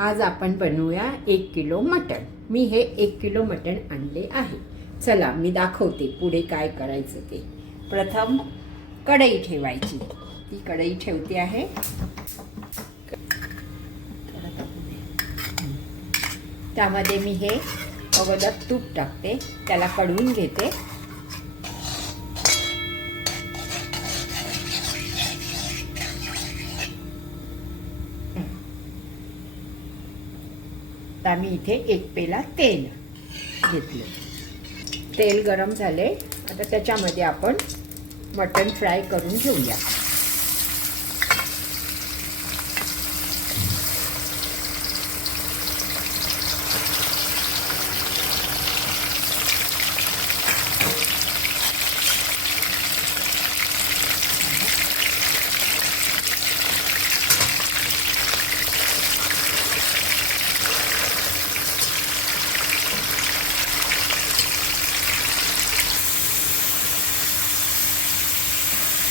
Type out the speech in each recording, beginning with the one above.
आज आपण बनवूया एक किलो मटण. मी हे एक किलो मटण आणले आहे. चला मी दाखवते पुढे काय करायचं ते. प्रथम कढई ठेवायची. ती कढई ठेवते आहे. त्यामध्ये मी हे अगोदर तूप टाकते. त्याला कडवून घेते. आता मी इथे एक पेला तेल घेतलं. तेल गरम झाले. आता त्याच्यामध्ये आपण मटण फ्राय करून घेऊया.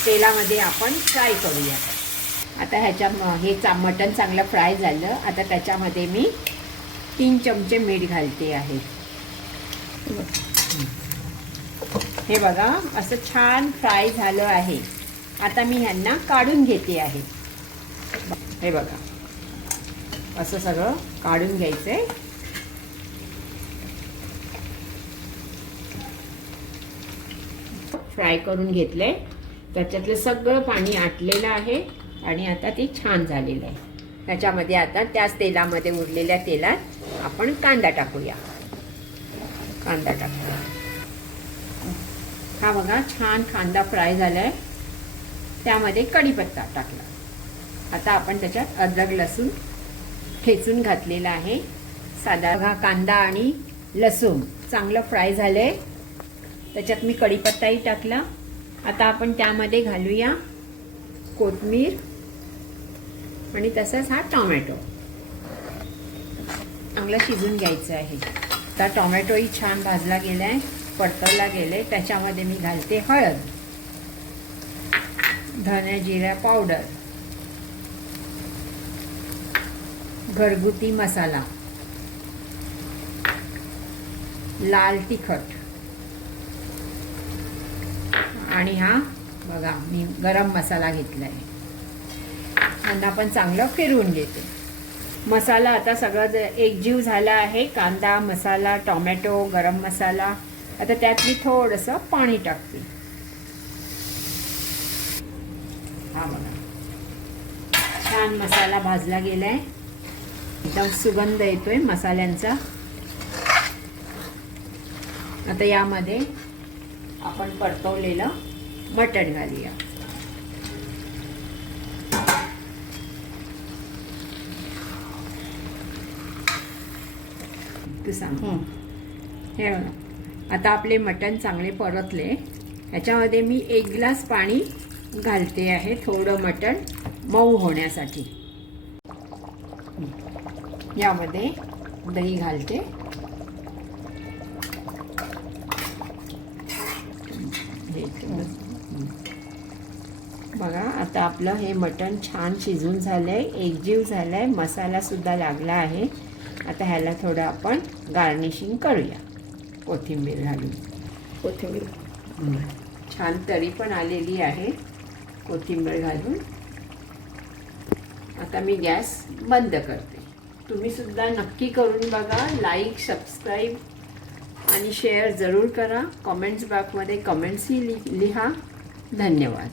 तेलामध्ये आपण फ्राय करूया. आता ह्याच्या हे चा मटण चांगलं फ्राय झालं. आता त्याच्यामध्ये मी तीन चमचे मीठ घालते आहे. हे बघा असं छान फ्राय झालं आहे. आता मी ह्यांना काढून घेते आहे. हे बघा असं सगळं काढून घ्यायचं आहे फ्राय करून घेतलं आहे त्याच्यातलं सगळं पाणी आटलेलं आहे आणि आता ते छान झालेलं आहे. त्याच्यामध्ये आता त्याच तेलामध्ये उरलेल्या तेलात आपण कांदा टाकूया. कांदा टाकूया. हा बघा छान कांदा फ्राय झाला आहे त्यामध्ये कढीपत्ता टाकला. आता आपण त्याच्यात अद्रक लसूण ठेचून घातलेला आहे. साधा बघा कांदा आणि लसूण चांगलं फ्राय झालं आहे त्याच्यात मी कढीपत्ताही टाकला. आता आपण त्यामध्ये घालूया कोथमीर आणि तसंच हा टोमॅटो. चांगला शिजून घ्यायचं आहे. आता टोमॅटोही छान भाजला गेलाय परतवला गेलाय. त्याच्यामध्ये मी घालते हळद धन्या जिरा पावडर घरगुती मसाला लाल तिखट. आणि हा बघा मी गरम मसाला घेतला आहे यांना पण चांगलं फिरवून घेते. मसाला आता सगळं एक एकजीव झाला आहे कांदा मसाला टोमॅटो गरम मसाला आता त्यात मी थोडंसं पाणी टाकते. हा बघा. छान मसाला भाजला गेलाय. एकदम सुगंध येतोय मसाल्यांचा. आता यामध्ये आपण परतवलेलं मटण घालूया. तू सांग. हे. बघा. आता आपले मटण चांगले परतले. ह्याच्यामध्ये मी एक ग्लास पाणी घालते आहे थोडं मटण मऊ होण्यासाठी. यामध्ये दही घालते हे थोडं. बघा आता आपलं हे मटण छान शिजून झालंय एकजीव झालाय मसाला सुद्धा लागला आहे. आता ह्याला थोडं आपण गार्निशिंग करूया कोथिंबीर घालून. कोथिंबीर. छान तरी पण आलेली आहे कोथिंबीर घालून. आता मी गॅस बंद करते. तुम्ही सुद्धा नक्की करून बघा लाईक सबस्क्राईब आणि शेअर जरूर करा. कमेंट्स बॉक्समध्ये कमेंट्सही लि लिहा. धन्यवाद.